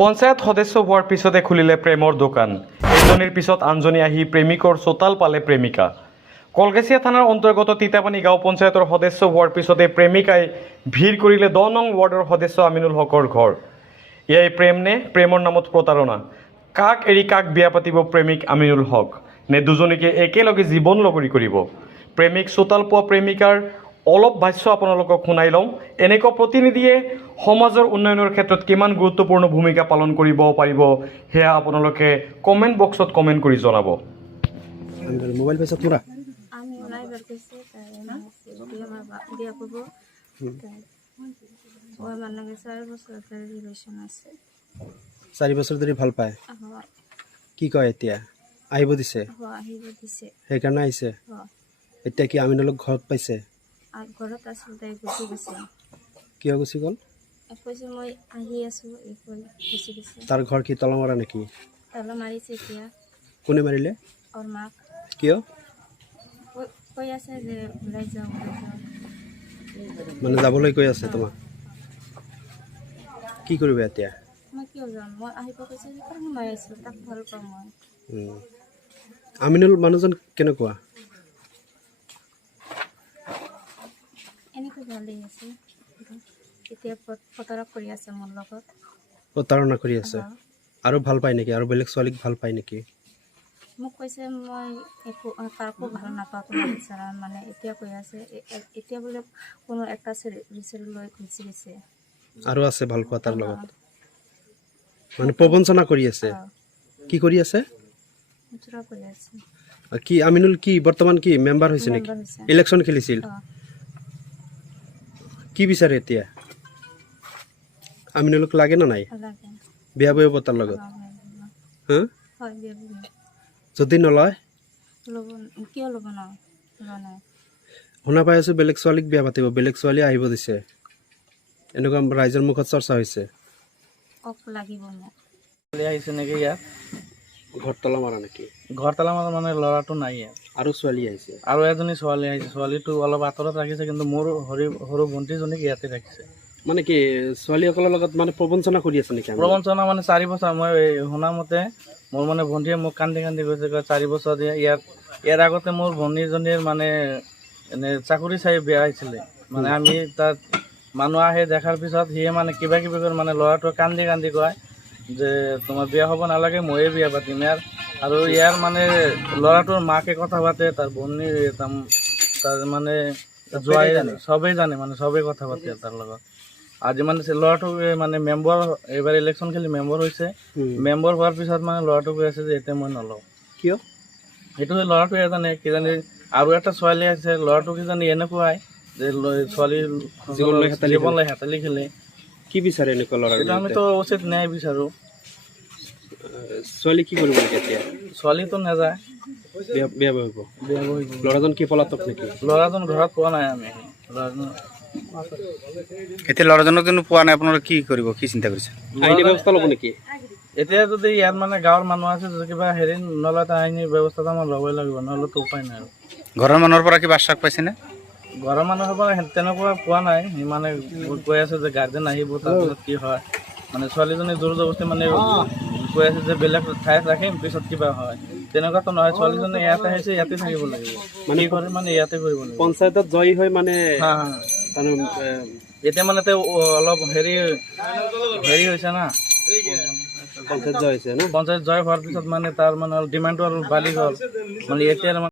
পঞ্চায়ত সদস্য হোৱাৰ পিছতে খুলিলে প্ৰেমৰ দোকান। এজনীৰ পিছত আনজনী আহি প্ৰেমিকৰ চোতাল পালে প্ৰেমিকা। কলগেছিয়া থানাৰ অন্তৰ্গত তিতাপানী গাঁও পঞ্চায়তৰ সদস্য হোৱাৰ পিছতে প্ৰেমিকাই ভিৰ কৰিলে 10 নং ৱাৰ্ডৰ সদস্য আমিনুল হকৰ ঘৰ। এয়াই প্ৰেম নে প্ৰেমৰ নামত প্ৰতাৰণা? কাক এৰি কাক বিয়া পাতিব প্ৰেমিক আমিনুল হক? নে দুজনীকে একেলগে জীৱন লগৰী কৰিব? প্ৰেমিক চোতাল পোৱা প্ৰেমিকাৰ অলপ ভাষ্য আপোনালোকক শুনাই লওঁ। এনেকুৱা প্ৰতিনিধিয়ে সমাজৰ উন্নয়নৰ ক্ষেত্ৰত কিমান গুৰুত্বপূৰ্ণ ভূমিকা পালন কৰিব পাৰিব সেয়া আপোনালোকে কমেণ্ট বক্সত কমেণ্ট কৰি জনাব। মোবাইল পয়সা তোরা আমি ওলাই বের করছি তাই আমার বিয়া করবো তাই ও আমার নাকি 4 বছর ধরে রিলেশন আছে। 4 বছর ধরে ভাল পায় হয় কি কয় এতিয়া আহিব দিছে আহিব দিছে সেইকাৰণে আহিছে হয় এতিয়া কি আমিনুলক ঘৰত পাইছে আৰ ঘৰত আছিল তাই গুচি গৈছে কিয় গুচি গ'ল কৈছে মই আহি আছো এই কৈ গুচি গৈছে। তাৰ ঘৰ কি তলমৰা নেকি তালা মাৰিছে এতিয়া কোনে মাৰিলে ওর মাক কিয় কৈ আছে যে ওলাই যাও মানে যাবলৈ কৈ আছে তোমাক কি কৰিবা এতিয়া মই কিয় যাম মই আহিব কৈছে সেইকাৰণে মই আহিছো তাক ভাল পাওঁ মই। আমিনুল মানুহজন কেনেকুৱা এনেকৈ ভালেই আছে এতিয়া প্ৰতাৰক কৰি আছে মোৰ লগত প্ৰতাৰণা কৰি আছে আৰু ভাল পায় নেকি আৰু বেলেগ ছোৱালীক ভাল পায় নেকি মোক কৈছে মই একো কাকো ভাল নাপাওঁ তোমাক বিচাৰা মানে এতিয়া কৈ আছে এতিয়া বোলে কোনো একটা ৰিচেল লৈ গুচি গৈছে আৰু আছে ভাল পোৱা তাৰ লগত মানে প্ৰবঞ্চনা কৰি আছে কি কৰি আছে মুচৰা কৰি আছে কি আমিনুল কি বৰ্তমান কি মেম্বাৰ হৈছে নেকি ইলেকশ্যন খেলিছিল কি বিচাৰে এতিয়া আমিনুলক লাগে না নাই লাগে বিয়া বয়ে পতাৰ লগত হা হয় বিয়া বুঢ়ী যদি নলয় ল'ব কিয় ল'ব ন লোৱা নাই শুনা পাই আছো বেলেগ ছোৱালীক বিয়া পাতিব বেলেগ ছোৱালী আহিব দিছে এনেকুৱা ৰাইজৰ মুখত চৰ্চা হৈছে কক লাগিব মোক আহিছে নেকি ইয়াত ঘৰ তলা মাৰা নেকি ঘৰ তালা মানে ল'ৰাটো নাই ইয়াত আৰু ছোৱালী আহিছে আৰু এজনী ছোৱালী আহিছে ছোৱালীটো অলপ আঁতৰত ৰাখিছে কিন্তু মোৰ সৰু ভণ্টিজনীক ইয়াতে ৰাখিছে মানে কি ছোৱালীসকলৰ লগত মানে প্ৰবঞ্চনা কৰি আছে নেকি প্ৰবঞ্চনা মানে 4 বছৰ মই শুনা মতে মোৰ মানে ভণ্টিয়ে মোক কান্দি কান্দি কৈছে 4 বছৰ ইয়াৰ আগতে মোৰ ভণ্টিজনীৰ মানে এনে চাকৰি চাই বিয়া হৈছিলে মানে আমি তাত মানুহ আহে দেখাৰ পিছত সিয়ে মানে কিবা কিবি কৰি মানে ল'ৰাটোৱে কান্দি কান্দি কয় যে তোমাৰ বিয়া হ'ব নালাগে ময়ে বিয়া পাতিম আৰু ইয়াৰ মানে ল'ৰাটোৰ মাকে কথা পাতে তাৰ ভনী তাৰ মানে জোৱাই চবেই জানে মানে চবেই কথা পাতে তাৰ লগত আজি মানে ল'ৰাটোক মানে মেম্বাৰ এইবাৰ ইলেকশ্যন খেলি মেম্বাৰ হৈছে মেম্বাৰ হোৱাৰ পিছত মানে ল'ৰাটো কৈ আছে যে এতিয়া মই নলওঁ কিয় সেইটো ল'ৰাটোৱে জানে কিজানি আৰু এটা ছোৱালী আছে ল'ৰাটো কিজানি এনেকুৱাই যে ছোৱালীৰ জীৱনলৈ হেতালি খেলে কি বিচাৰে এনেকুৱা ল'ৰা এইটো আমিতো উচিত ন্যায় বিচাৰোঁ ছোৱালী কি কৰিব লাগে এতিয়া ছোৱালীটো নাযায় বিয়া বহিব বিয়া বহিব ল'ৰাজন কি পলাতক নেকি ল'ৰাজন ঘৰত পোৱা নাই আমি ল'ৰাজন এতিয়া ল'ৰাজনক জানো পোৱা নাই আপোনালোকে কি কৰিব কি চিন্তা কৰিছে আইনী ব্যৱস্থা ল'ব নেকি এতিয়া যদি ইয়াত মানে গাঁৱৰ মানুহ আছে যদি কিবা হেৰি নলয় তাৰ আইনী ব্যৱস্থাটো আমাৰ ল'বই লাগিব নহ'লেতো উপায় নাই আৰু ঘৰৰ মানুহৰ পৰা কিবা আশ্বাস পাইছেনে ঘৰৰ মানুহৰ পৰা তেনেকুৱা পোৱা নাই সি মানে কৈ আছে যে গাৰ্জেন আহিব তাৰপিছত কি হয় মানে ছোৱালীজনী জোৰ জবৰদস্তি মানে কৈ আছে যে বেলেগ ঠাইত ৰাখিম পিছত কিবা হয় তেনেকুৱাতো নহয় ছোৱালীজনী ইয়াতে আহিছে ইয়াতে থাকিব লাগিব মানে কৰে মানে ইয়াতে কৰিব লাগিব পঞ্চায়তত জয়ী হৈ মানে এতিয়া মানে তেওঁ অলপ হেৰি হৈছে না পঞ্চায়ত জয় হৈছে না পঞ্চায়ত জয় হোৱাৰ পিছত মানে তাৰ মানে ডিমাণ্ডটো অলপ বাঢ়ি গ'ল মানে এতিয়া